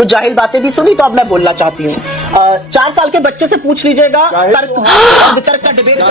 कुछ जाहिल बातें भी सुनी, तो अब मैं बोलना चाहती हूँ। 4 साल के बच्चे से पूछ लीजिएगा, तर्क का डिबेट मेरा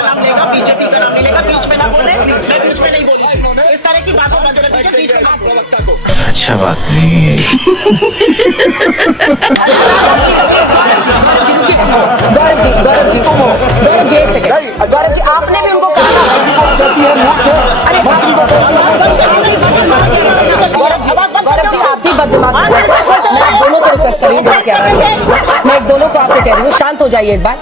नाम लेगा, बीजेपी का नाम लेगा, बीच में ना बोले, बीच में नहीं बोले, इस तरह की बातों का बीच में। अच्छा बात नहीं। गौरव जी एक सेकंड। गौरव जी आपने भी उनको कहा, गौरव जी आप भी बददिमाग, मैं दोनों से रिक्वेस्ट कर रही हूँ, मैं दोनों को आपको कह रही हूँ शांत हो जाइए एक बार।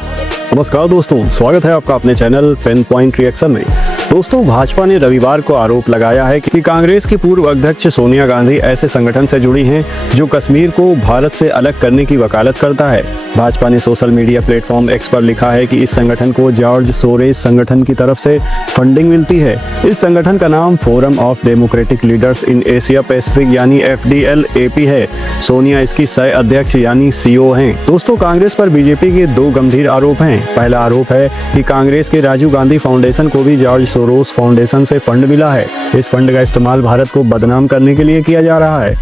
नमस्कार दोस्तों, स्वागत है आपका अपने चैनल पेन पॉइंट रिएक्शन में। दोस्तों, भाजपा ने रविवार को आरोप लगाया है कि कांग्रेस की पूर्व अध्यक्ष सोनिया गांधी ऐसे संगठन से जुड़ी हैं जो कश्मीर को भारत से अलग करने की वकालत करता है। भाजपा ने सोशल मीडिया प्लेटफॉर्म एक्स पर लिखा है कि इस संगठन को जॉर्ज सोरोस संगठन की तरफ से फंडिंग मिलती है। इस संगठन का नाम forum of democratic leaders in Asia Pacific यानी FDL-AP है। सोनिया इसकी सह अध्यक्ष यानी CEO हैं। दोस्तों, कांग्रेस पर बीजेपी के 2 गंभीर आरोप हैं। पहला आरोप है कि कांग्रेस के राजीव गांधी फाउंडेशन को भी जॉर्ज सोरोस फाउंडेशन से फंड मिला है। इस फंड का इस्तेमाल भारत को बदनाम करने के लिए किया जा रहा है।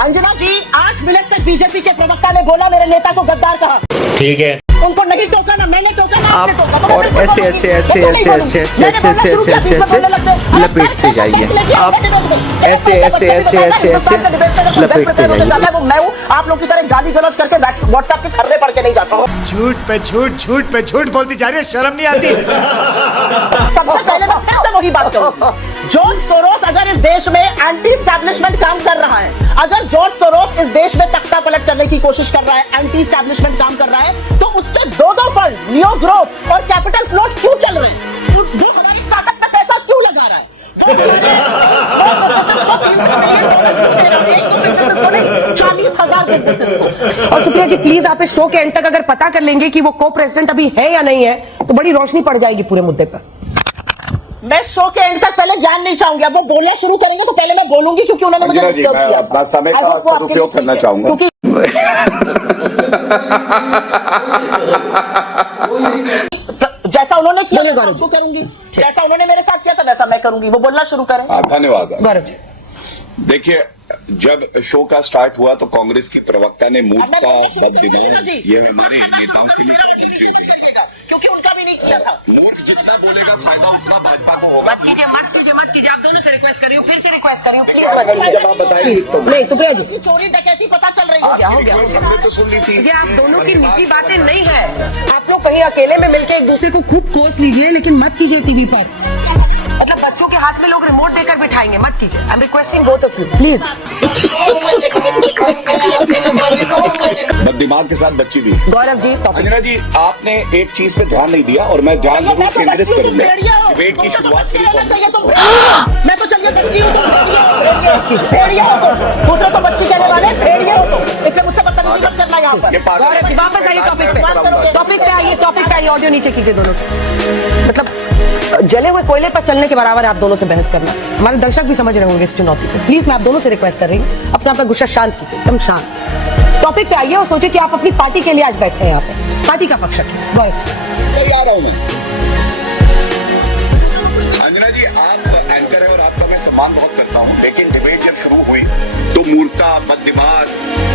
अंजना जी, 8 मिनट तक बीजेपी के प्रवक्ता ने बोला, मेरे नेता को गद्दार कहा। ठीक है, उनको नहीं टोका ना, मैंने टोका ना, आप और ऐसे लपेटते जाइए, आप ऐसे लपेटते जाइए। मैं हूँ, आप लोग की तरह गाली गलौज करके व्हाट्सएप के खर्रे पढ़ के नहीं जाता हूँ। झूठ पे झूठ बोलती जा रही है, शर्म नहीं आती। सबसे पहले मैं फिर से वही बात करूंगी, जॉर्ज सोरोस अगर इस देश में एंटी एस्टैब्लिशमेंट काम कर रहा है, अगर जॉर्ज सोरोस इस देश में तख्ता पलट करने की कोशिश कर रहा है, एंटी एस्टैब्लिशमेंट काम कर रहा है, तो उसके दो फंड नियो ग्रोथ और कैपिटल फ्लोट क्यों चल रहे हैं? वो हमारी स्टार्टअप में पैसा क्यों लगा रहा है? और सुप्रिया जी प्लीज आप इस शो के एंड तक अगर पता कर लेंगे कि वो को प्रेसिडेंट अभी है या नहीं है, तो बड़ी रोशनी पड़ जाएगी पूरे मुद्दे पर। मैं शो के एंड तक पहले ज्ञान नहीं चाहूंगी, अब वो बोलना शुरू करेंगे तो पहले मैं बोलूंगी, क्योंकि उन्होंने मुझे डिस्टर्ब किया। अपना समय का सदुपयोग करना चाहूंगा। जैसा उन्होंने किया वो करूंगी, जैसा उन्होंने मेरे साथ किया था वैसा मैं करूंगी। वो बोलना शुरू करें। धन्यवाद गौरव जी। देखिए, जब शो का स्टार्ट हुआ तो कांग्रेस के प्रवक्ता ने मूर्खता, बददिमाग, ये हमारे नेताओं के लिए, क्योंकि उनका भी नहीं किया था। मूर्ख जितना बोलेगा फायदा उतना भाजपा को होगा। मत कीजिए, आप दोनों से रिक्वेस्ट कर रही हूँ, फिर से रिक्वेस्ट कर रही हूँ, प्लीज जब आप बताएंगे नहीं सुप्रिया जी, चोरी डकैती पता चल रही है। हो गया। हमने तो सुन ली थी। ये आप दोनों की निजी बातें नहीं है। आप लोग कहीं अकेले में मिलकर एक दूसरे को खूब कोस लीजिए, लेकिन मत कीजिए टीवी पर। मतलब बच्चों के हाथ में लोग रिमोट देकर बिठाएंगे, मत कीजिए। I am requesting both of you please. दिमाग के साथ बच्ची भी। गौरव जी, अंजना जी, आपने एक चीज पे ध्यान नहीं दिया और मैं ध्यान जरूर केंद्रित करूंगा। डिबेट की शुरुआत करी मैं तो चलिए बच्ची हूँ, भेड़िया हो तुम, दूसरे को बच्ची कहने वाले भेड़िया हो तुम, इसलिए मुझसे बदतमीजी मत करना यहाँ पर। गौरव जी वापस आइए टॉपिक पे आइए, ऑडियो नीचे कीजिए दोनों। मतलब जले हुए कोयले पर चलने के बराबर है आप दोनों से बहस करना। हमारे दर्शक भी समझ रहे होंगे इस चुनौती को। प्लीज मैं आप दोनों से रिक्वेस्ट कर रही हूँ, अपना गुस्सा शांत कीजिए, एकदम शांत। टॉपिक पे आइए और सोचिए कि आप अपनी पार्टी के लिए आज बैठे हैं यहाँ पे, पार्टी का पक्ष रखिए। गौरव आ रहा हूँ मैं। अंजना जी, आप एंकर है और आपका मैं सम्मान बहुत करता हूँ, लेकिन डिबेट जब शुरू हुई तो मूर्खता, बददिमाग,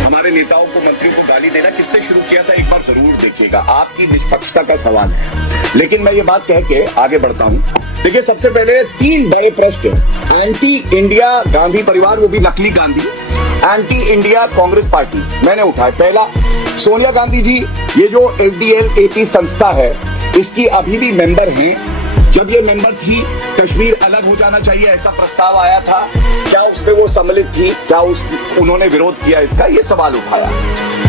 हमारे नेताओं को, मंत्रियों को गाली देना किसने शुरू किया था एक बार जरूर देखिएगा। आपकी निष्पक्षता का सवाल है, लेकिन मैं ये बात कह के आगे बढ़ता हूँ। देखिए, सबसे पहले 3 बड़े प्रश्न। एंटी इंडिया गांधी परिवार, वो भी नकली Gandhi, anti India Congress party मैंने उठाया। पहला, सोनिया गांधी जी, ये जो FDL-AP संस्था है, इसकी अभी भी मेंबर हैं। जब ये मेंबर थी, कश्मीर अलग हो जाना चाहिए ऐसा प्रस्ताव आया था, क्या उसमें वो सम्मिलित थी? क्या उन्होंने विरोध किया इसका? ये सवाल उठाया।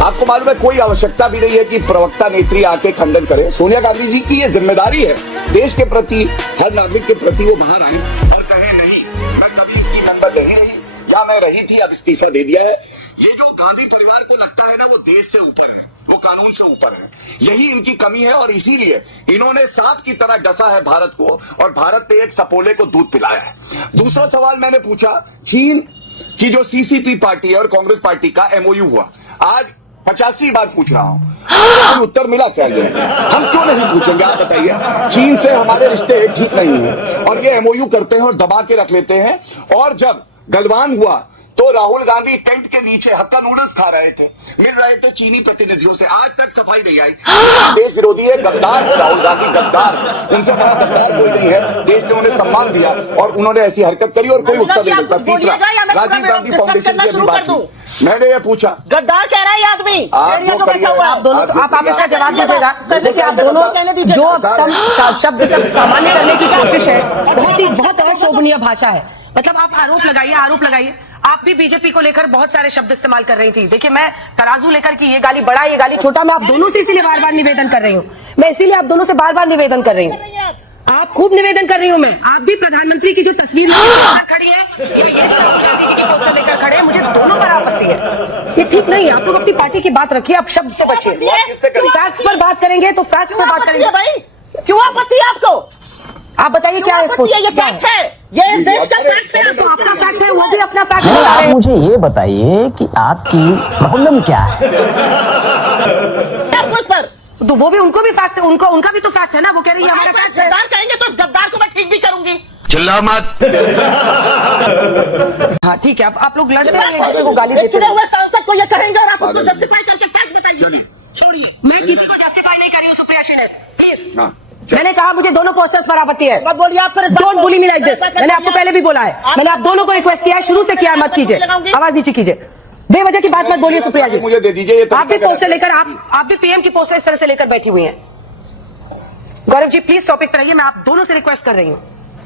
आपको मालूम है, कोई आवश्यकता भी नहीं है कि प्रवक्ता नेत्री आके खंडन करे। सोनिया गांधी जी की ये जिम्मेदारी है देश के प्रति, हर नागरिक के प्रति, वो बाहर आए और कहे नहीं, मैं कभी इसकी मेंबर नहीं रही, या मैं रही थी, अब इस्तीफा दे दिया है। ये जो गांधी परिवार को लगता है ना, वो देश से ऊपर है, वो कानून से ऊपर है। यही इनकी कमी है और इसीलिए इन्होंने सांप की तरह डसा है भारत को, और भारत ने एक सपोले को दूध पिलाया है। दूसरा सवाल मैंने पूछा, चीन की जो CCP पार्टी है और कांग्रेस पार्टी का MOU हुआ, आज 85 बार पूछ रहा हूं, उत्तर मिला क्या? हम क्यों नहीं पूछेंगे, आप बताइए। चीन से हमारे रिश्ते ठीक नहीं है और ये MOU करते हैं और दबा के रख लेते हैं, और जब गलवान हुआ तो राहुल गांधी टेंट के नीचे हक्का नूडल्स खा रहे थे, मिल रहे थे चीनी प्रतिनिधियों से। आज तक सफाई नहीं आई। देश विरोधी है, गद्दार है राहुल गांधी, गद्दार। उनसे बड़ा गद्दार कोई नहीं है। देश ने उन्हें सम्मान दिया और उन्होंने ऐसी हरकत करी और कोई उत्तर नहीं मिलता। तीसरा, राजीव गांधी फाउंडेशन की अभी बात की, मैंने ये पूछा, गद्दार कह रहा है ये आदमी। आप वो करिए, आप दोनों आप इसका जवाब दीजिएगा। देखिए आप दोनों जो अब शब्द सब सामान्य करने की कोशिश है, बहुत अशोभनीय भाषा है। मतलब आप आरोप लगाइए। आप भी बीजेपी को लेकर बहुत सारे शब्द इस्तेमाल कर रही थी। देखिए मैं तराजू लेकर कि ये गाली बड़ा, ये गाली छोटा, मैं आप दोनों से इसीलिए बार बार निवेदन कर रही हूँ। निवेदन कर रही हूँ। आप खूब निवेदन कर रही हूँ मैं। आप भी प्रधानमंत्री की जो तस्वीर खड़ी है, ये राहुल गांधी जी की पोस्टर लेकर खड़े हैं, मुझे दोनों पर आपत्ति है। ये ठीक नहीं है। आप लोग अपनी पार्टी की बात रखिए, आप शब्द से बचिए। फैक्ट्स पर बात करेंगे तो फैक्ट्स पर बात करेंगे। भाई क्यों आपत्ति है आपको? आप बताइए क्या है इसको? ये फैक्ट है, ये इस देश का फैक्ट है। तो आपका फैक्ट है, वो भी अपना फैक्ट नहीं, है। आप मुझे ये बताइए कि आपकी प्रॉब्लम क्या है? उस पर तो वो भी, उनको भी फैक्ट है, उनका भी तो फैक्ट है ना। वो कह रही है हमारा फैक्ट है। गद्दार कहेंगे तो इस गद्दार को मैं ठीक भी करूंगी। चिल्ला मत। हाँ ठीक है, आप लोग लड़ते हैं, एक दूसरे को गाली देते चुने हैं। हुए सांसद को ये कहेंगे और आप उसको जस्टिफाई करके फैक्ट बताइए। छोड़िए, मैं किसी को जस्टिफाई नहीं कर रही हूँ सुप्रिया श्रीनेत, प्लीज। हाँ, मैंने कहा मुझे दोनों पोस्टर्स पर आपत्ति है। मत बोलिए आप फिर इस बात डोंट को। बुली मी लाइक दिस। मैंने आपको पहले भी बोला है, मैंने आप दोनों को रिक्वेस्ट किया है, शुरू से किया है, मत कीजिए, आवाज नीचे कीजिए। बेवजह की बात मत बोलिए सुप्रिया जी। मुझे दे दीजिए। आप भी पोस्टर लेकर, आप भी पीएम की पोस्टर इस तरह से लेकर बैठी हुई हैं। गौरव जी प्लीज टॉपिक पर आइए, मैं आप दोनों से रिक्वेस्ट कर रही हूँ।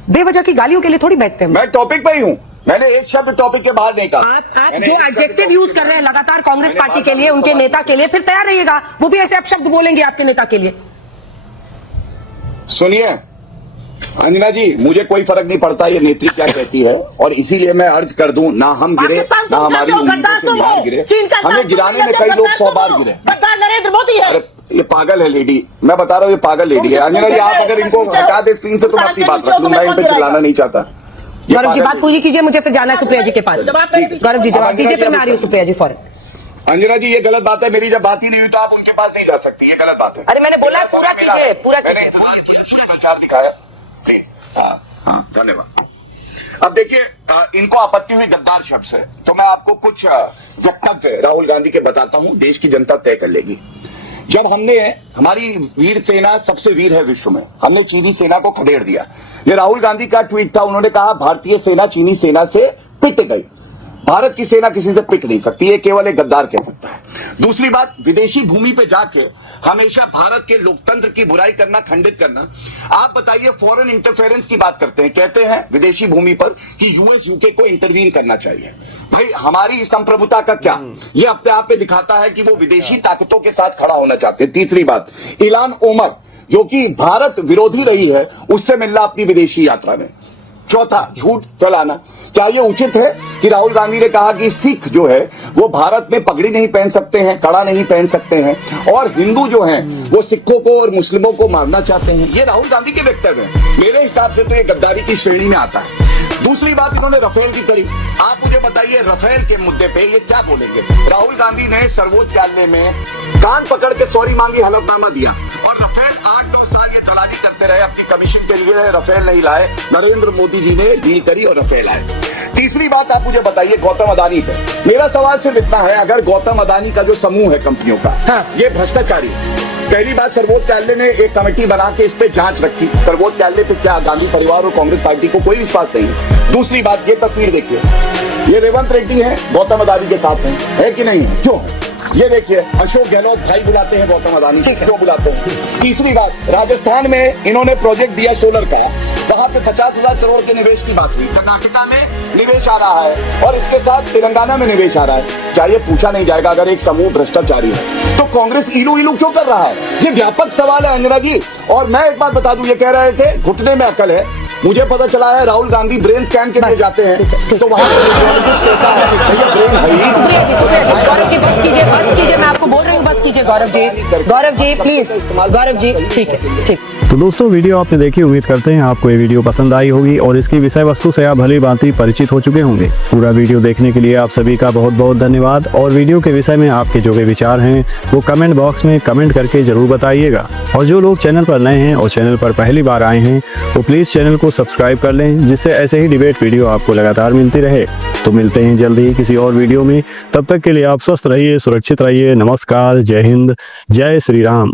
बेवजह की गालियों के लिए थोड़ी बैठते हैं। मैं टॉपिक पे ही हूँ, मैंने एक शब्द टॉपिक के बाहर नहीं कहा। आप जो एडजेक्टिव यूज कर रहे हैं लगातार कांग्रेस पार्टी के लिए, उनके नेता के लिए, फिर तैयार रहिएगा, वो भी ऐसे अपशब्द बोलेंगे आपके नेता के लिए। सुनिए अंजना जी, मुझे कोई फर्क नहीं पड़ता ये नेत्री क्या कहती है, और इसीलिए मैं अर्ज कर दूं, ना हम गिरे, ना हमारी उम्मीदों के मीनार गिरे। हमें गिराने में कई लोग 100 बार गिरे। नरेंद्र मोदी है। अरे ये पागल है लेडी, मैं बता रहा हूँ ये पागल लेडी है। अंजना जी आप अगर इनको हटा दे स्क्रीन से तो मैं अपनी बात रख लूं, मैं इन पे चिल्लाना नहीं चाहता। गौरव जी बात पूरी कीजिए, मुझे फिर जाना है सुप्रिया जी के पास। गौरव जी जवाब दीजिए, फिर मैं आ रही हूँ सुप्रिया जी फौरन। अंजना जी ये गलत बात है, मेरी जब बात ही नहीं हुई तो आप उनके पास नहीं जा सकती, ये गलत बात है। अरे मैंने बोला पूरा कीजिए, पूरा मैंने इंतजार किया, शिष्टाचार दिखाया, प्लीज। हाँ धन्यवाद। अब देखिए इनको आपत्ति हुई गद्दार शब्द से, तो मैं आपको कुछ वक्तव्य राहुल गांधी के बताता हूं, देश की जनता तय कर लेगी। जब हमने, हमारी वीर सेना सबसे वीर है विश्व में, हमने चीनी सेना को खदेड़ दिया। ये राहुल गांधी का ट्वीट था, उन्होंने कहा भारतीय सेना चीनी सेना से पिट गई। भारत की सेना किसी से पिट नहीं सकती, ये केवल एक गद्दार कह सकता है। दूसरी बात, विदेशी भूमि पे जाके हमेशा भारत के लोकतंत्र की बुराई करना, खंडित करना। आप बताइए, फॉरेन इंटरफेरेंस की बात करते हैं, कहते हैं विदेशी भूमि पर कि यूएस यूके को इंटरवीन करना चाहिए। भाई हमारी संप्रभुता का क्या, ये अपने आप में दिखाता है कि वो विदेशी ताकतों के साथ खड़ा होना चाहते हैं। तीसरी बात, इलान ओमर जो कि भारत विरोधी रही है, उससे मिलना अपनी विदेशी यात्रा में। चौथा, झूठ फैलाना। क्या ये उचित है कि राहुल गांधी ने कहा कि सिख जो है वो भारत में पगड़ी नहीं पहन सकते हैं, कड़ा नहीं पहन सकते हैं, और हिंदू जो हैं वो सिखों को और मुस्लिमों को मारना चाहते हैं? ये राहुल गांधी के वक्तव्य है, मेरे हिसाब से तो ये गद्दारी की श्रेणी में आता है। दूसरी बात, इन्होंने रफेल की करी। आप मुझे बताइए रफेल के मुद्दे पे ये क्या बोलेंगे? राहुल गांधी ने सर्वोच्च न्यायालय में कान पकड़ के सॉरी मांगी, हलफनामा दिया, और रफेल 8-9 साल ये दलाली करते रहे अपनी कमीशन के लिए, रफेल नहीं लाए। नरेंद्र मोदी जी ने डील करी और रफेल आए। तीसरी बात आप मुझे बताइए गौतम अदानी पे, मेरा सवाल सिर्फ इतना है, अगर गौतम अदानी का जो समूह है कंपनियों का, हाँ। ये भ्रष्टाचारी, पहली बात सर्वोच्च न्यायालय ने एक कमेटी बना के इस पे जांच रखी, सर्वोच्च न्यायालय पे क्या गांधी परिवार और कांग्रेस पार्टी को कोई विश्वास नहीं है। दूसरी बात, ये तस्वीर देखिए, ये रेवंत रेड्डी है गौतम अदानी के साथ है कि नहीं है? क्यों? ये देखिए अशोक गहलोत भाई बुलाते हैं गौतम अदानी, क्यों बुलाते हैं? तीसरी बात, राजस्थान में इन्होंने प्रोजेक्ट दिया सोलर का, वहां पे 50,000 करोड़ के निवेश की बात हुई। कर्नाटका में निवेश आ रहा है और इसके साथ तेलंगाना में निवेश आ रहा है। क्या ये पूछा नहीं जाएगा अगर एक समूह भ्रष्टाचारी है तो कांग्रेस इलू इलू क्यों कर रहा है? ये व्यापक सवाल है अंजना जी। और मैं एक बात बता दूं, ये कह रहे थे घुटने में अकल है, मुझे पता चला है राहुल गांधी ब्रेन स्कैन के लिए जाते हैं तो वहां रेडियोलॉजिस्ट कहता है भैया ब्रेन है ही। सुप्रिया जी गौरव जी बस कीजिए, मैं आपको बोल रही हूँ बस कीजिए। गौरव जी प्लीज, गौरव जी ठीक है, ठीक। तो दोस्तों वीडियो आपने देखी, उम्मीद करते हैं आपको ये वीडियो पसंद आई होगी और इसकी विषय वस्तु से आप भली भांति परिचित हो चुके होंगे। पूरा वीडियो देखने के लिए आप सभी का बहुत बहुत धन्यवाद। और वीडियो के विषय में आपके जो भी विचार हैं वो कमेंट बॉक्स में कमेंट करके जरूर बताइएगा। और जो लोग चैनल पर नए हैं और चैनल पर पहली बार आए हैं वो प्लीज़ चैनल को सब्सक्राइब कर लें, जिससे ऐसे ही डिबेट वीडियो आपको लगातार मिलती रहे। तो मिलते हैं जल्दी ही किसी और वीडियो में, तब तक के लिए आप स्वस्थ रहिए, सुरक्षित रहिए। नमस्कार, जय हिंद, जय श्री राम।